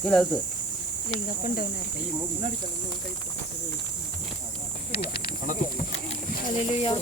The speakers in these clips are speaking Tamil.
கீழே அழுத்து இல்லை இங்கே அப் அண்ட் டவுனாக அலையிலுயா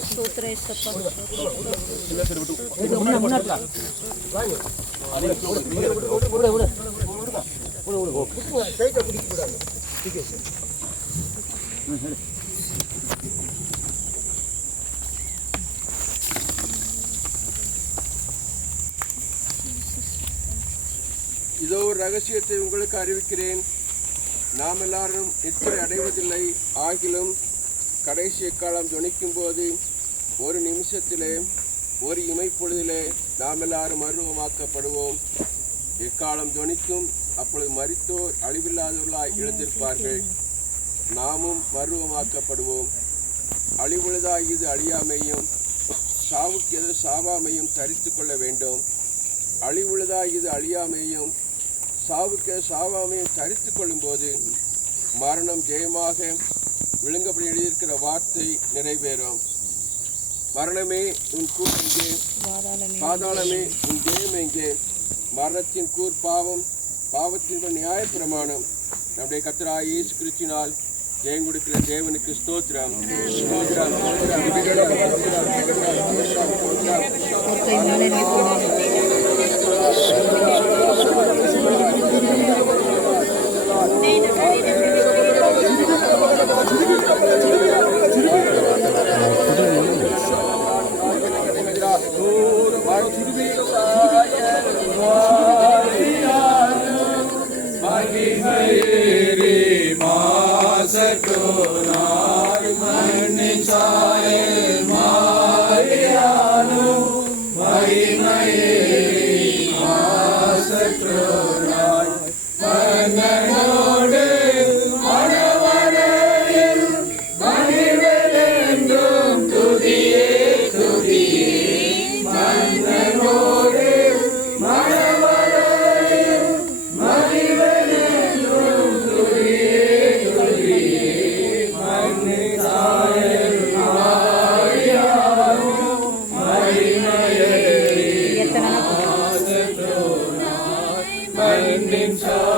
இதோ ஒரு ரகசியத்தை உங்களுக்கு அறிவிக்கிறேன். நாம் எல்லாரும் நித்திரை அடைவதில்லை. ஆகிலும் கடைசி காலம் துணிக்கும் போது ஒரு நிமிஷத்திலே ஒரு இமைப்பொழுதிலே நாம் எல்லாரும் மருவமாக்கப்படுவோம் எக்காலம் துணிக்கும் அப்பொழுது மறித்தோர் அழிவில்லாதவர்களாய் எழுந்திருப்பார்கள். நாமும் மருவமாக்கப்படுவோம் அழிவுள்ளதாய் இது அழியாமையும் சாவுக்கு எது சாவாமையும் தரித்து கொள்ள வேண்டும். அழிவுள்ளதாய் இது அழியாமையும் சாவுக்கு சாவாமையும் தரித்து கொள்ளும்போது மரணம் ஜெயமாக விழுங்கப்படி எழுதியிருக்கிற வார்த்தை நிறைவேறும். மரணமே உன் கூர் எங்கே? பாதாளமே. உன் ஜெயம் எங்கே? மரணத்தின் கூர் பாவம் பாவத்தின் நியாய பிரமாணம் நம்முடைய கத்தராய் இயேசு கிறிஸ்தினால் ஜெயம் கொடுக்கிற தேவனுக்கு ஸ்தோத்திரம். ஸ்தோத்திரம் ஸ்தோத்திரம் Mahi Mahi Mahi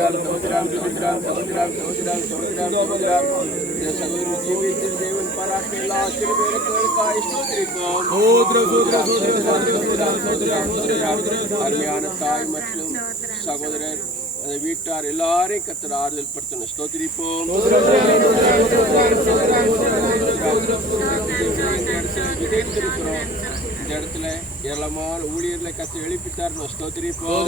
ஸ்தோத்திரம் ஸ்தோத்திரம் ஸ்தோத்திரம் ஸ்தோத்திரம் ஸ்தோத்திரம் ஸ்தோத்திரம் ஸ்தோத்திரம் இந்த சகோதர ஜீவியத்தில் தேவன் பாராட்டு எல்லா திருவேரங்களுக்காய் ஸ்தோத்திரிப்போம் ஸ்தோத்திரம் ஸ்தோத்திரம் ஸ்தோத்திரம் ஸ்தோத்திரம் அருமையான தாய் மற்றும் சகோதரர் அந்த வீட்டார் எல்லாரையும் கத்தர் ஆறுதல் படுத்தணும் ஸ்தோத்திரிப்போம் இந்த இடத்துல விதைத்திருக்கிறோம் இந்த இடத்துல ஏராளமான ஊழியர்களை கத்து எழுப்பித்தார் ஸ்தோத்திரிப்போம்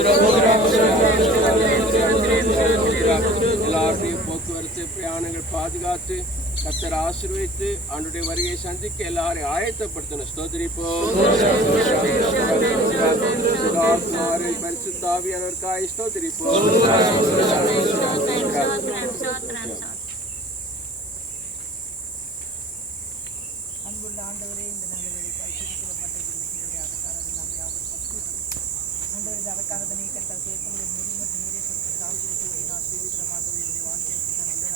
எல்லாருடைய போக்குவரத்து பிரயாணங்கள் பாதுகாத்து கத்தர் ஆசீர்வதித்து அவனுடைய வருகையை சந்திக்க எல்லாரையும் ஆயத்தப்படுத்தணும் ஸ்தோத்திரிப்போம் பரிசுத்தாவியானவருக்காய் ஸ்தோத்திரிப்போம் அன்புள்ள ஆண்டவரே இந்த நல்ல ஆண்டவர் இந்த அதற்காரதனை கட்டால் கேட்பது முடி மற்றும் நீரை கொடுத்து ஆசிரியத்தை நான் சோதரம் ஆண்டவருடைய வாழ்க்கைக்கு நான் நல்ல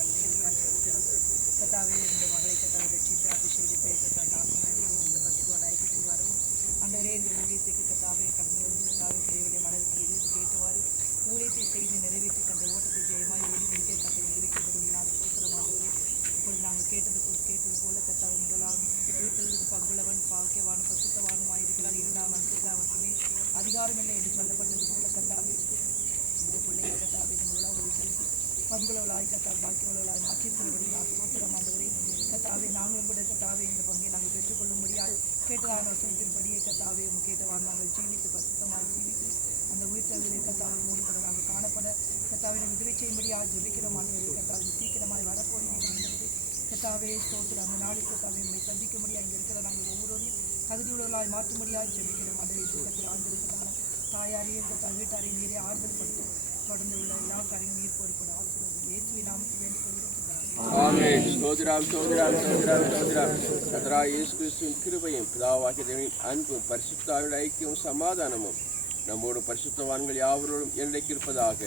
யாருமில்லை என்று சொல்லப்பட்டது போல கத்தாவே. இந்த பிள்ளையை கத்தாவே இந்த முதலாம் வீட்டில் பங்குள்ளவளாய் கத்தால் பாக்கியவளாய் மாற்றிக்கொள்ளும்படி நான் சோத்திரம் ஆண்டவரே கத்தாவே நாங்களும் கூட கத்தாவே இந்த பங்கை நாங்கள் பெற்றுக்கொள்ளும்படியால் கேட்டதான வசனத்தின்படியே கத்தாவே உம் கேட்டவான் நாங்கள் ஜீவித்து பசுத்தமாக ஜீவித்து அந்த பெற்றவர்களை கத்தாவை மூடிப்பட நாங்கள் காணப்பட. கத்தாவை விடுதலை செய்யும்படியாக ஜெபிக்கிறோம் ஆண்டவரே. கத்தாவை சீக்கிரமாய் வரப்போகிறீர்கள் கத்தாவே சோத்திர அந்த நாளுக்கு கத்தாவை உண்மை சந்திக்கும்படியாக இங்கே இருக்கிற நாங்கள் ஒவ்வொருவரையும் தகுதியுள்ளவர்களாய் மாற்றும்படியாக ஜெபிக்கிறோம் ஆண்டவரே. ஆண்டு தாயாரையும் கத்தா வீட்டாரையும் நீரே ஆறுதல் படுத்தும் தொடர்ந்து உள்ள எல்லா காரியங்களும் நீர் போரிக்கூட ஆசீர்வாதம் இயேசுவை வேண்டிக் கொள்கிறோம். கிறிஸ்துவின் கிருபையும் பிதாவாகிய தேவனின் அன்பும் பரிசுத்தாவின் ஐக்கியமும் சமாதானமும் நம்மோடு பரிசுத்தவான்கள் யாவரோடும் என்றைக்கு இருப்பதாக